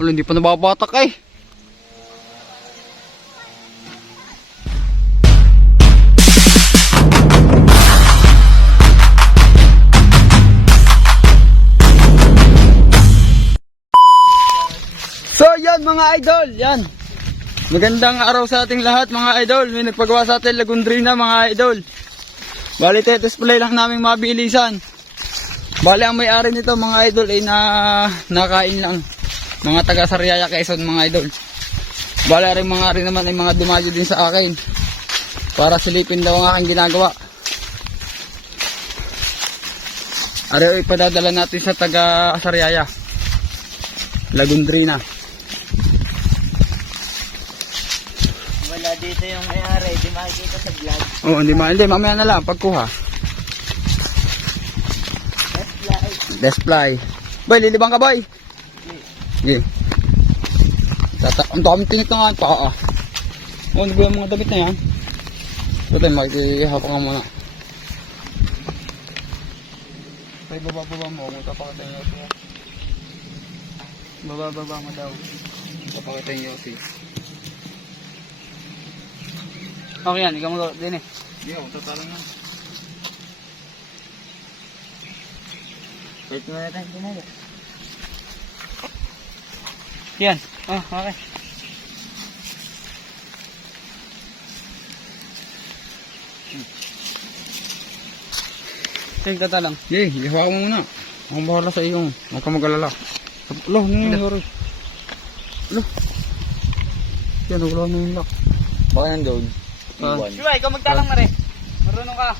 Wala, hindi pa nababatak eh. So yan mga idol, yan. Magandang araw sa ating lahat mga idol. May nagpagawa sa atin lagundrina mga idol. Bali display lang namin mabilisan. Bali ang may-ari nito mga idol ay na nakain lang. Mga taga Sariaya Quezon mga idol. Bali rin mga rin naman ay mga dumayo din sa akin. Para silipin daw ang aking ginagawa. Ari ay padadala natin sa taga Sariaya. Lagundrina. Wala dito yung may-ari, di makikita sa vlog. Oo, hindi ma, hindi mamaya na lang pagkuha. Light. Display. Boy, lilibang ka boy. Sige. Tata, ang dami tingit na nga. Paa. Oh, ano ba yung mga damit na yan? Ito tayo, makikihapa ka muna. Tay, baba baba mo. Kung tapakita yung yosi. Baba baba mo daw. Tapakita yung yosi. Okay yan, ikaw mo din eh. Hindi ako, tatalang yan. Wait mo natin ginagawa. Yan. Oh, okay. Sige, tata lang. Sige, ihawa ko muna. Ako bahala sa iyo. Huwag ka mag-alala. Alo, yung nangyari? Alo. Yan, wala na yung lock. Baka yan doon. Ah. Iwan. Diba, ikaw magtalang na rin. Marunong ka.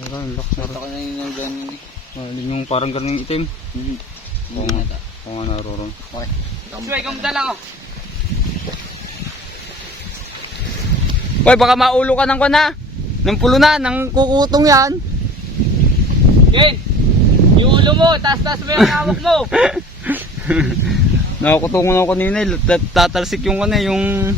Wala yung lock. Ito ko na yung nandun. Ah, yun yung parang ganun itim. Mhm. Oo Hindi nga. nata. Oo nga, naroon. Okay. Diba, ikaw magtalang oh. Hoy, baka maulo ka ng kuna. Ng pulunan, ng kukutong yan. Yan. Yung ulo mo, taas-taas mo yung hawak mo. Nakakutungan ako kanina, eh. Tat- tatalsik yung ano, yung...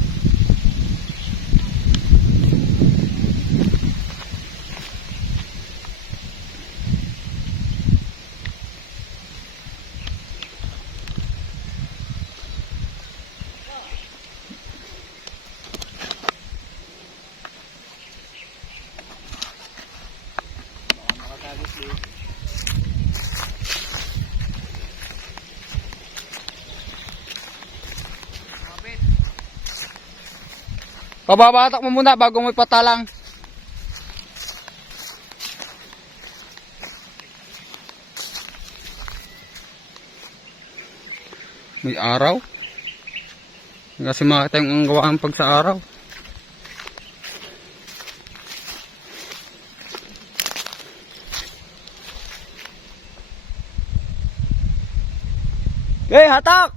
Pababatak mo muna bago mo ipatalang. May araw. Kasi makita yung ang gawaan pag sa araw. Eh, hatak!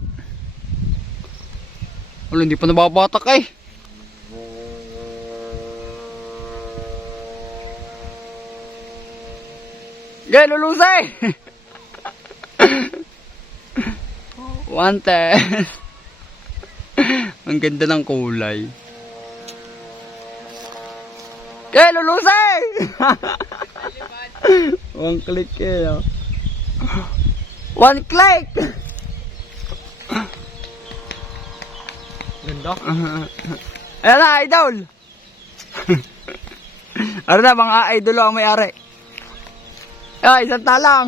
Wala, hindi pa nababatak eh. Gay, lulusay! One test. Ang ganda ng kulay. Gay, lulusay! One click eh. oh. One click! Ganda. Ayan na, idol! ano na, mga idol ang may-ari. Ay, isang talang.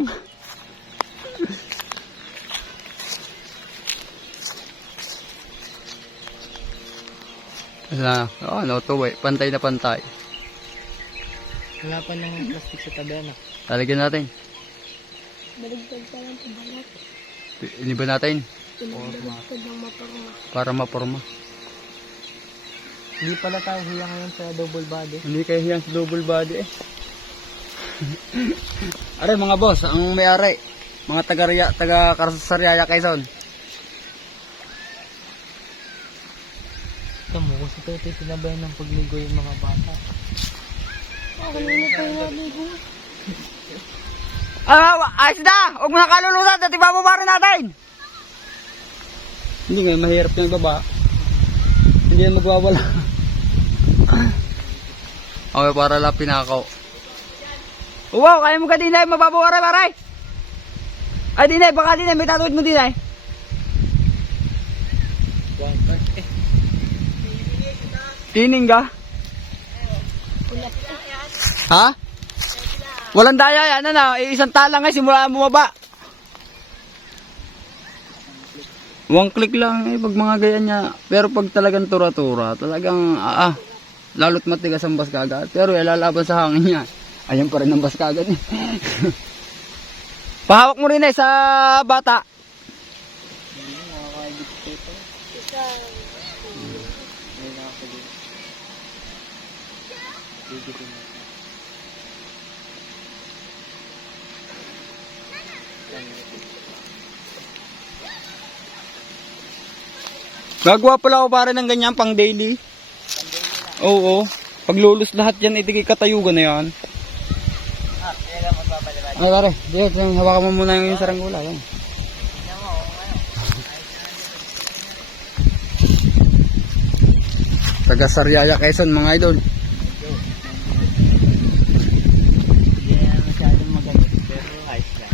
Na, oh, no, to wait. Pantay na pantay. Wala pa nang plastic sa tabi na. Lalagyan natin. Baligtad pa lang sa balat. Iniba natin Pinagbaligtad ng maparma. para maporma. Hindi pala tayo hiya ngayon sa double body. Hindi kayo hiyang sa double body eh. Are mga boss, ang may-ari. Mga taga taga Karsariaya Quezon. Ito mo, kung sa Totoy sinabayan ng pagligo yung mga bata. Ah, kanina pa yung naligo. Ah, ayos na! Huwag mo na kalulusan, dati bababa rin natin! Hindi nga, mahirap yung baba. Hindi yan magwawala. okay, para lang pinakaw. Wow, kaya mo ka din ay mababawaray baray. Ay din ay, baka din ay, may tatuwid mo din ay. Tining ka? Ha? Walang daya yan ano, na, eh, isang tala nga simula bumaba. One click lang eh pag mga ganyan niya. Pero pag talagang tura-tura, talagang ah, ah lalo't matigas ang bas kagad. Pero eh, ilalaban sa hangin niya. Ayun pa rin ang baskaga niya. Pahawak mo rin eh sa bata. Gagawa pala ako pare ng ganyan pang daily. Oo. Pag lulus lahat yan, itigay katayugan na yan. Ay pare, dito, hawakan mo muna yung saranggola. Yan. Ano. Taga Sariaya, Quezon, mga idol. Hindi na masyadong magalit, pero ayos lang.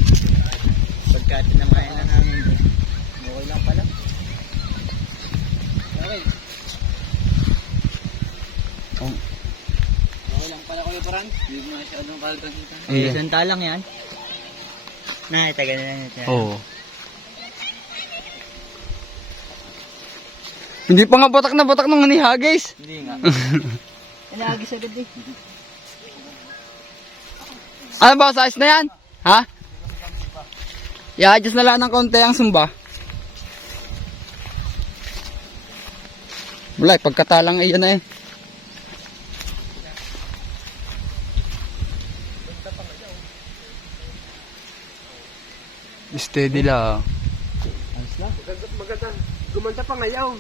Pagka tinamayan na namin doon, okay lang pala. Okay. Oh. Okay lang pala kuya Paran. Hindi mo masyadong kalitan kita. Iya. Eh, isang talang yan. Na, taga na lang ito. Oo. Hindi pa nga batak na batak nung nanihagis. Hindi nga. Inagis agad eh. Ano ba, size na yan? Ha? I-adjust na lang ng konti ang sumba. Wala, eh, pagkatalang iyan na eh. Steady lang. Gumanda pa ngayon.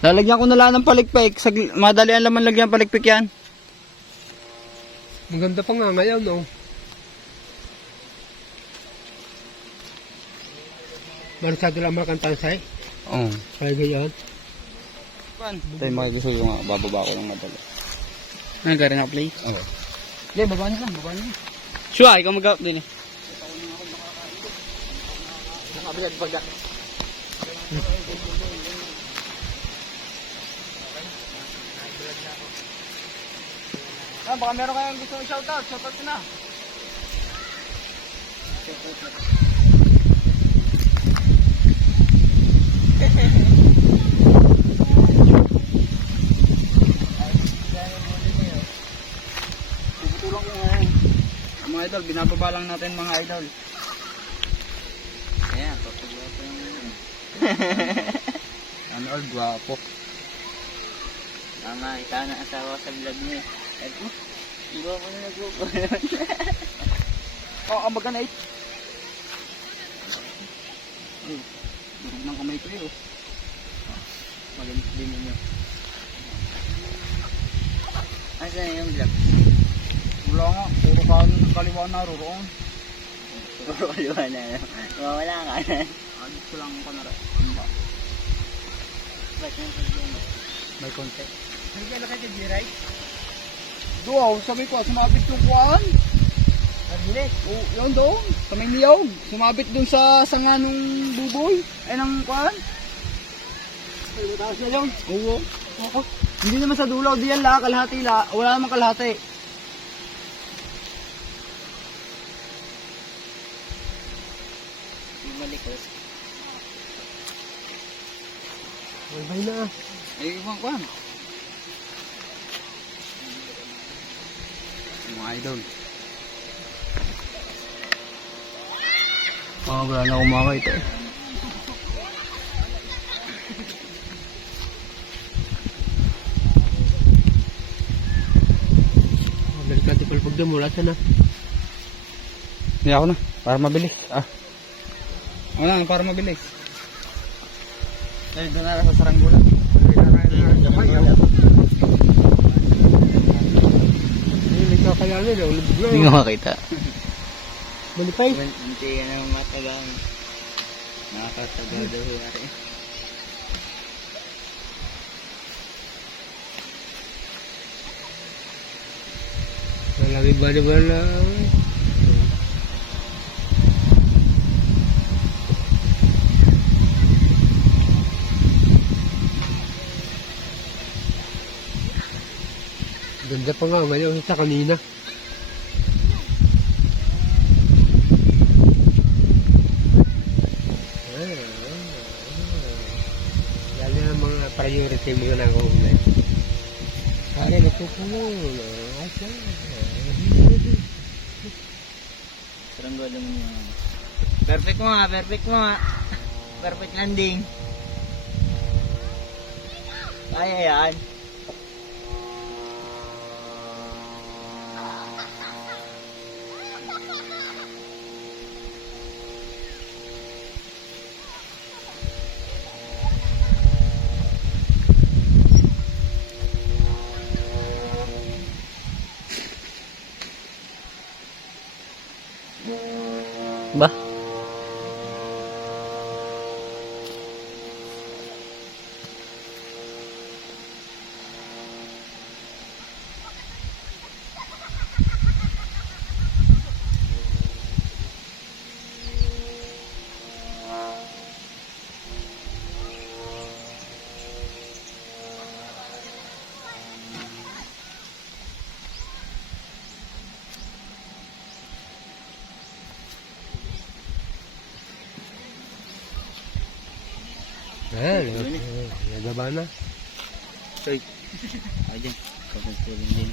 Lalagyan ko na lang ng palikpik. Sag- madali ang laman lagyan ng palikpik yan. Maganda pa nga ngayon, no? Marisado lang makang tansay. Oo. Kaya ganyan. Tayo mga gusto ko nga, bababa ko lang madali. Ano ka rin play? Oo. Hindi, baba na lang, baba na lang. Sure, ikaw mag-up din eh. Nakabilag baga. Ah, baka meron kayong gusto i-shoutout, shoutout ko na. Ngayon. Mga idol, binababa lang natin mga idol. Ano all, gwapo. Tama, ikaw na asawa sa vlog niya. Ko, hindi ko ako na nagbubo. Oh, ang baga na eh. Ay, durog ng kamay ko eh. oh. Magalit din ninyo. Asan yung vlog? Wala nga, puro kanan ng kaliwa na roroon. Puro kaliwa na. Mawala ka na. Alis ko lang ko na rin. Ano? May konti. Nandiyan na kayo, Jiray? Doon, sabi ko, sumabit yung kuwan. Nagbilis. Oh, yun doon, sa may niyog. Sumabit doon sa sanga nung buboy. Ay, ng kuwan. Ay, mataas na yun. Oo. Oo. Hindi naman sa dulo, di yan la, kalahati la. Wala namang kalahati. Bumalik ko. Bye-bye na. Ay, ibang kuwan. Mga idol. Oh, wala na akong makita eh. Balik natin palpag na mula na. Hindi ako na, para mabilis. Ah. Na, para mabilis. Ay, doon na sa saranggola. Hindi ko makita. Manipay. Hindi ka naman matagal. Nakakatagal daw yun rin. Malaki ba Ganda pa nga ngayon sa kanina. Yan ang mga priority mga nakakulay. Pare, nagpupuno. Ayos lang. Saranggola mo yan. Perfect mo nga, perfect mo nga. Perfect landing. Kaya yan. Ba? Ayan, nagaba na. Soy. Ayun. Kapag-tuling din.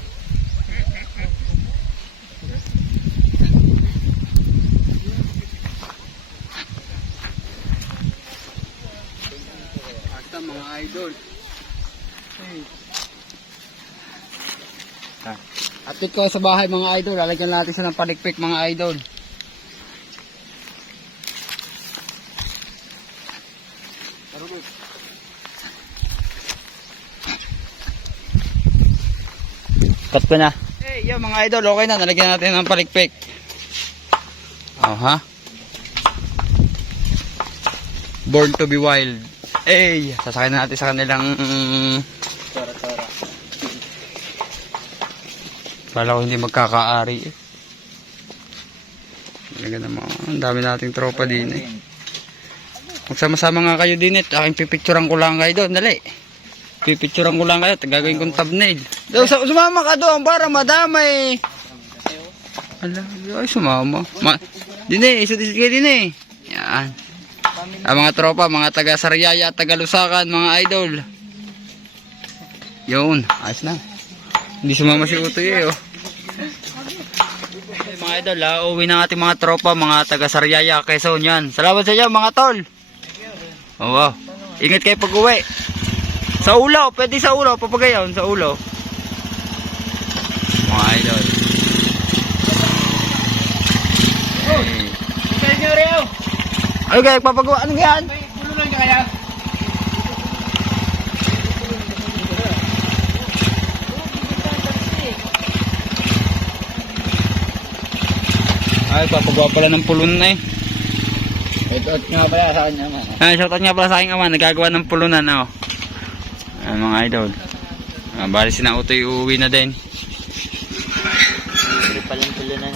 Basta mga idol. Ah. Atid ko sa bahay mga idol. Lalagyan natin siya ng palikpik mga idol. Ko na. Eh, yo mga idol, okay na. Nalagyan natin ng palikpik. Oh, ha? Born to be wild. Eh, sasakay na natin sa kanilang... mm. Kala ko hindi magkakaari eh. Talaga naman. Ang dami nating tropa din eh. Magsama-sama nga kayo din eh. Aking pipicturean ko lang kayo doon. Dali. Pipicturean ko lang kayo. Gagawin kong thumbnail. Daw, sa- sumama ka doon para madamay. Ala, ay sumama. Ma din eh, isut-isut kayo din eh. Yan. Ang mga tropa, mga taga Sariaya taga Lusakan, mga idol. Yun, ayos na. Hindi sumama si Utoy eh, oh. Eh, mga idol, ah, uwi na ating mga tropa, mga taga Sariaya, Quezon yan. Salamat sa inyo, mga tol. Oo. Ingat kayo pag uwi. Sa ulo, pwede sa ulo, papagayon, sa ulo. Mga idol. Hey. Kaya rin Ay, kaya papagawa, ano yan? May pulo lang ka kaya? Ay, papagawa pala ng pulon na eh. Ito at nga pala sa kanya man. Ah, shoutout nga pala sa aking ama, nagagawa ng pulunan, oh. Ayan mga idol. Ah, bali si Nautoy uuwi na din. Hindi palang tulo na.